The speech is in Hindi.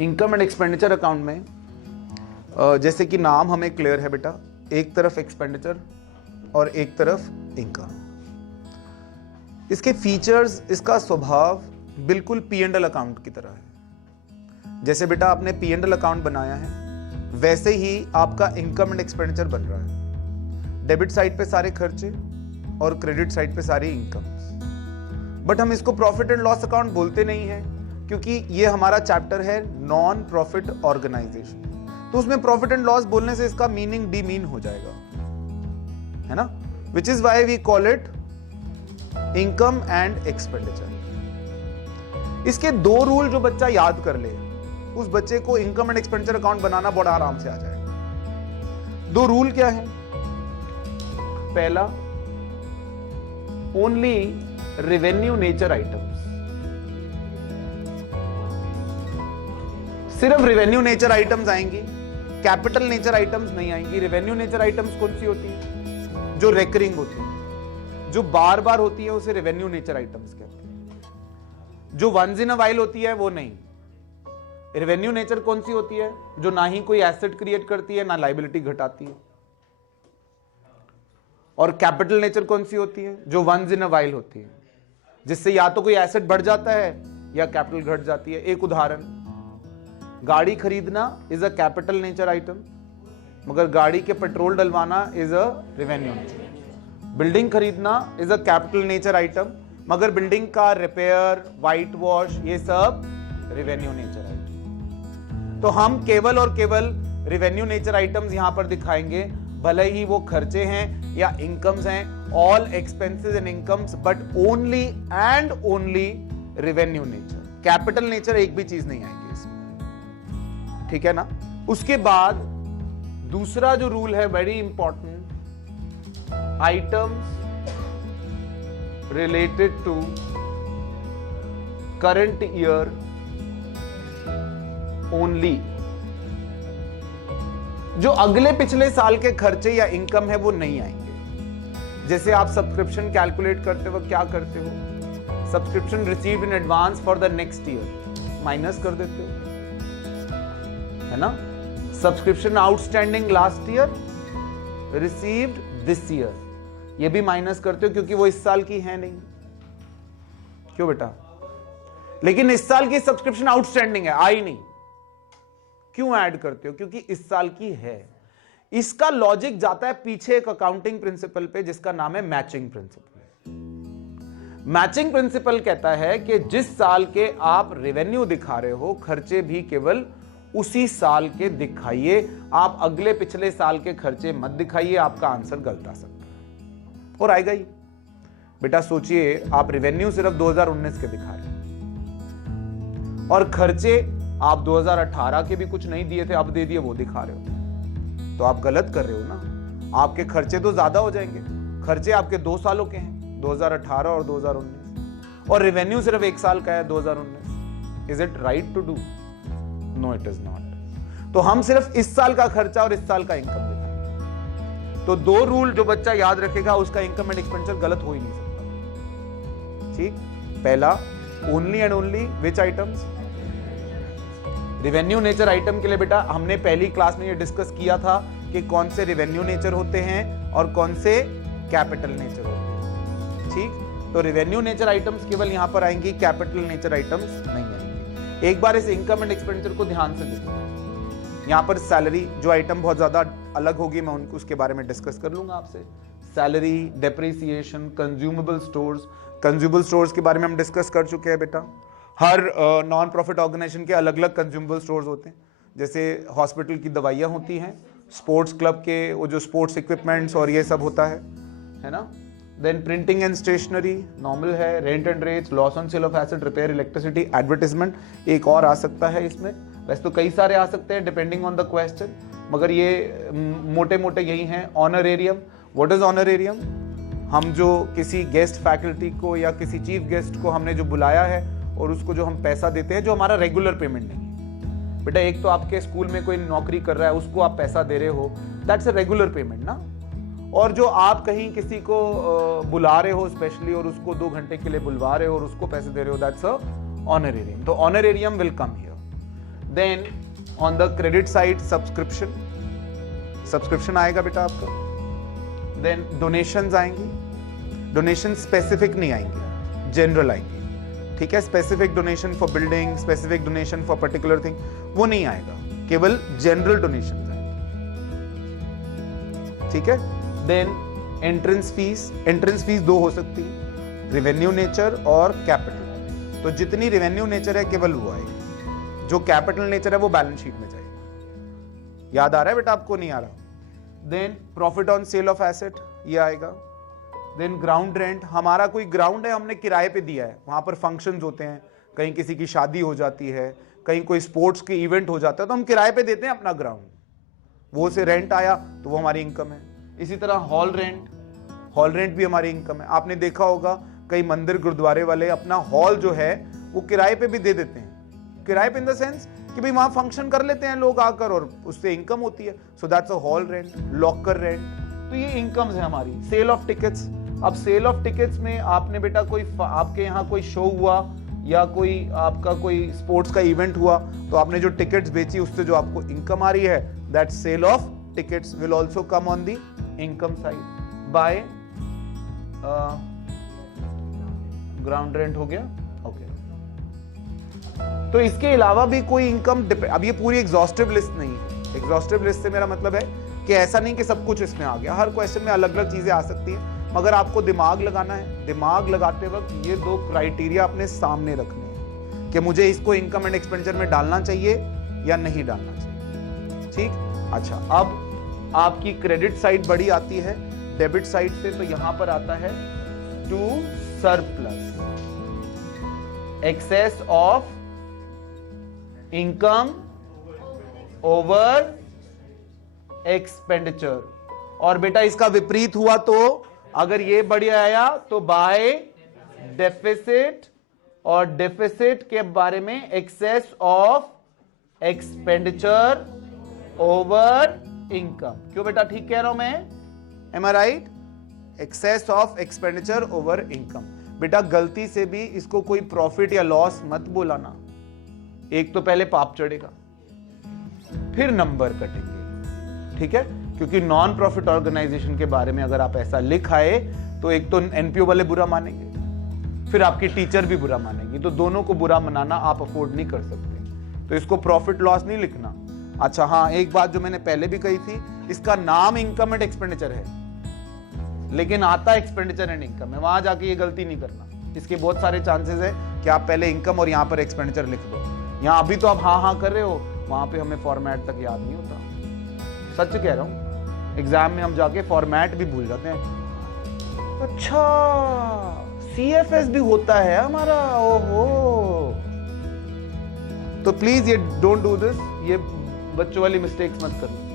इनकम एंड एक्सपेंडिचर अकाउंट में जैसे कि नाम हमें क्लियर है बेटा, एक तरफ एक्सपेंडिचर और एक तरफ इनकम। इसके फीचर्स, इसका स्वभाव बिल्कुल P&L अकाउंट की तरह है। जैसे बेटा आपने P&L अकाउंट बनाया है वैसे ही आपका इनकम एंड एक्सपेंडिचर बन रहा है। डेबिट साइड पे सारे खर्चे और क्रेडिट साइड पे सारी इनकम। बट हम इसको प्रॉफिट एंड लॉस अकाउंट बोलते नहीं है क्योंकि ये हमारा चैप्टर है नॉन प्रॉफिट ऑर्गेनाइजेशन। तो उसमें प्रॉफिट एंड लॉस बोलने से इसका मीनिंग डीमीन हो जाएगा, है ना। Which is why we call it income and expenditure. इसके दो रूल जो बच्चा याद कर ले, उस बच्चे को इनकम एंड एक्सपेंडिचर अकाउंट बनाना बड़ा आराम से आ जाएगा। दो रूल क्या है? पहला, ओनली रेवेन्यू नेचर आइटम्स, सिर्फ रेवेन्यू नेचर आइटम्स आएंगी, कैपिटल नेचर आइटम्स नहीं आएंगी। रेवेन्यू नेचर आइटम्स कौन सी होती है? जो रेकरिंग होती है, जो बार बार होती है, उसे रेवेन्यू नेचर आइटम्स कहते हैं। जो वंस इन अ वाइल होती है वो नहीं। रेवेन्यू नेचर कौन सी होती है? जो ना ही कोई एसेट क्रिएट करती है ना लायबिलिटी घटाती है। और कैपिटल नेचर कौन सी होती है? जो वंस इन अ वाइल होती है, जिससे या तो कोई एसेट बढ़ जाता है या कैपिटल घट जाती है। एक उदाहरण, गाड़ी खरीदना is a capital nature item, मगर गाड़ी के पेट्रोल डलवाना is a revenue nature. Building खरीदना is a capital nature item, मगर बिल्डिंग का रिपेयर, व्हाइट वॉश, ये सब रेवेन्यू नेचर आइटम। तो हम केवल और केवल रेवेन्यू नेचर आइटम्स यहां पर दिखाएंगे, भले ही वो खर्चे हैं या इनकम्स हैं, all expenses and incomes, but only and only revenue nature. Capital nature एक भी चीज नहीं आएगी इसमें, ठीक है ना। उसके बाद दूसरा जो रूल है, very important, items related to current year only. जो अगले पिछले साल के खर्चे या इनकम है वो नहीं आएंगे। जैसे आप सब्सक्रिप्शन कैलकुलेट करते वक्त क्या करते हो? Subscription received in advance for the next year minus कर देते हो, है ना। Subscription outstanding last year, received this year, ये भी माइनस करते हो क्योंकि वो इस साल की है नहीं। क्यों बेटा? लेकिन इस साल की सब्सक्रिप्शन आउटस्टैंडिंग है, आई नहीं, क्यों ऐड करते हो? क्योंकि इस साल की है। इसका लॉजिक जाता है पीछे एक अकाउंटिंग प्रिंसिपल पे जिसका नाम है मैचिंग प्रिंसिपल। मैचिंग प्रिंसिपल कहता है कि जिस साल के आप रेवेन्यू दिखा रहे हो, खर्चे भी केवल उसी साल के दिखाइए। आप अगले पिछले साल के खर्चे मत दिखाइए, आपका आंसर गलत आ सकता है और आएगा ही। बेटा सोचिए, आप रेवेन्यू सिर्फ 2019 के दिखा रहे हैं और खर्चे आप 2018 के भी कुछ नहीं दिए थे, अब दे दिए, वो दिखा रहे हो, तो आप गलत कर रहे हो ना। आपके खर्चे तो ज्यादा हो जाएंगे। खर्चे आपके 2 सालों के हैं, 2018 और 2019, और रेवेन्यू सिर्फ 1 साल का है, 2019। Is it right to do? No, it is not. तो हम सिर्फ इस साल का खर्चा और इस साल का इनकम दिखाएंगे। तो 2 रूल जो बच्चा याद रखेगा, उसका इनकम एंड एक्सपेंडिचर गलत हो ही नहीं सकता। ठीक, पहला, only and only which items? Revenue nature item के लिए बेटा हमने पहली क्लास में ये डिस्कस किया था कि कौन से रेवेन्यू नेचर होते हैं और कौन से कैपिटल नेचर होते हैं। ठीक, तो रेवेन्यू नेचर आइटम्स केवल यहां पर आएंगी, कैपिटल नेचर आइटम्स नहीं आएंगी। एक बार इस इनकम एंड एक्सपेंडिचर को ध्यान से देखिए। यहां पर सैलरी जो आइटम बहुत ज्यादा अलग होगी, मैं उनको उसके बारे में डिस्कस कर लूंगा आपसे। Salary, depreciation, consumable stores. Consumable stores के बारे में हम डिस्कस कर चुके हैं बेटा। हर नॉन प्रॉफिट ऑर्गेनाइजेशन के अलग अलग कंज्यूमेबल स्टोर्स होते हैं। जैसे हॉस्पिटल की दवाइयाँ होती हैं, स्पोर्ट्स क्लब के वो जो स्पोर्ट्स इक्विपमेंट्स और ये सब होता है ना। Then printing and stationery normal है। Rent and rates, loss on sale of asset, repair, electricity, advertisement, एक और आ सकता है इसमें। वैसे तो कई सारे आ सकते हैं डिपेंडिंग ऑन द क्वेश्चन, मगर ये मोटे मोटे यही हैं। Honorarium, what is honorarium? हम जो किसी गेस्ट फैकल्टी को या किसी चीफ गेस्ट को हमने जो बुलाया है और उसको जो हम पैसा देते हैं, जो हमारा रेगुलर पेमेंट नहीं है। बेटा एक तो आपके स्कूल में कोई नौकरी कर रहा है, उसको आप पैसा दे रहे हो, दैट्स अ रेगुलर पेमेंट ना। और जो आप कहीं किसी को बुला रहे हो स्पेशली और उसको 2 घंटे के लिए बुलवा रहे हो और उसको पैसे दे रहे हो, दैट्स अ ऑनरेरियम। तो honorarium will come here. Then on the credit side subscription आएगा बेटा आपका। देन डोनेशंस आएंगी, डोनेशन स्पेसिफिक नहीं आएंगे, जनरल आएंगी, ठीक है। Specific donation for building, specific donation for particular thing, वो नहीं आएगा, केवल जनरल डोनेशन आएंगे, ठीक है। देन एंट्रेंस फीस दो हो सकती है, रेवेन्यू नेचर और कैपिटल। तो जितनी रेवेन्यू नेचर है केवल वो आएगी, जो कैपिटल नेचर है वो बैलेंस शीट में जाएगी। याद आ रहा है बेटा आपको, नहीं आ रहा? Then profit on sale of asset, ये आएगा। देन ग्राउंड रेंट, हमारा कोई ग्राउंड है हमने किराए पे दिया है, वहां पर फंक्शंस होते हैं, कहीं किसी की शादी हो जाती है, कहीं कोई स्पोर्ट्स के इवेंट हो जाता है, तो हम किराए पे देते हैं अपना ग्राउंड, वो से रेंट आया तो वो हमारी इनकम है। इसी तरह हॉल रेंट भी हमारी इनकम है। आपने देखा होगा कई मंदिर गुरुद्वारे वाले अपना हॉल जो है वो किराए पे भी दे देते हैं, किराए पे इन द सेंस कि भाई वहां फंक्शन कर लेते हैं लोग आकर और उससे इनकम होती है। So that's a hall rent, locker rent, तो ये इनकम्स है हमारी। सेल ऑफ टिकट्स, अब सेल ऑफ टिकट्स में आपने बेटा कोई आपके यहाँ कोई शो हुआ या कोई आपका कोई स्पोर्ट्स का इवेंट हुआ, तो आपने जो टिकट्स बेची उससे जो आपको इनकम आ रही है, that sale of tickets will also come on the income side by ground rent हो गया, ओके। तो इसके अलावा भी कोई इनकम, अब ये पूरी एग्जॉस्टिव लिस्ट नहीं है। एग्जॉस्टिव लिस्ट से मेरा मतलब है कि ऐसा नहीं कि सब कुछ इसमें आ गया, हर क्वेश्चन में अलग अलग चीजें आ सकती हैं, मगर आपको दिमाग लगाना है। दिमाग लगाते वक्त ये दो क्राइटेरिया अपने सामने रखने हैं कि मुझे इसको इनकम एंड एक्सपेंडिचर में डालना चाहिए या नहीं डालना चाहिए, ठीक। अच्छा, अब आपकी क्रेडिट साइड बड़ी आती है डेबिट साइड से, तो यहां पर आता है to surplus, excess of income over expenditure. और बेटा इसका विपरीत हुआ तो अगर ये बढ़िया आया तो बाय डेफिसिट, और डेफिसिट के बारे में excess of expenditure over income. क्यों बेटा, ठीक कह रहा हूं मैं? Am I right? Excess of expenditure over income. बेटा गलती से भी इसको कोई प्रॉफिट या लॉस मत बोलाना, एक तो पहले पाप चढ़ेगा फिर नंबर कटेंगे, ठीक है। क्योंकि नॉन प्रॉफिट ऑर्गेनाइजेशन के बारे में अगर आप ऐसा लिख आए तो एक तो एनपीओ वाले बुरा मानेंगे, फिर आपकी टीचर भी बुरा मानेगी, तो दोनों को बुरा मनाना आप अफोर्ड नहीं कर सकते, तो इसको प्रॉफिट लॉस नहीं लिखना। अच्छा हाँ, एक बात जो मैंने पहले भी कही थी, इसका नाम इनकम एंड एक्सपेंडिचर है लेकिन आता एक्सपेंडिचर एंड इनकम है, वहां जाके ये गलती नहीं करना। इसके बहुत सारे चांसेस है कि आप पहले इनकम और यहां पर एक्सपेंडिचर लिख दो। यहां अभी तो आप हाँ कर रहे हो, वहां पे हमें फॉर्मेट तक याद नहीं होता, सच कह रहा हूं। एग्जाम में हम जाके फॉर्मेट भी भूल जाते हैं। अच्छा, सीएफएस भी होता है हमारा, ओहो। तो प्लीज ये डोंट डू दिस, ये बच्चों वाली मिस्टेक्स मत करना।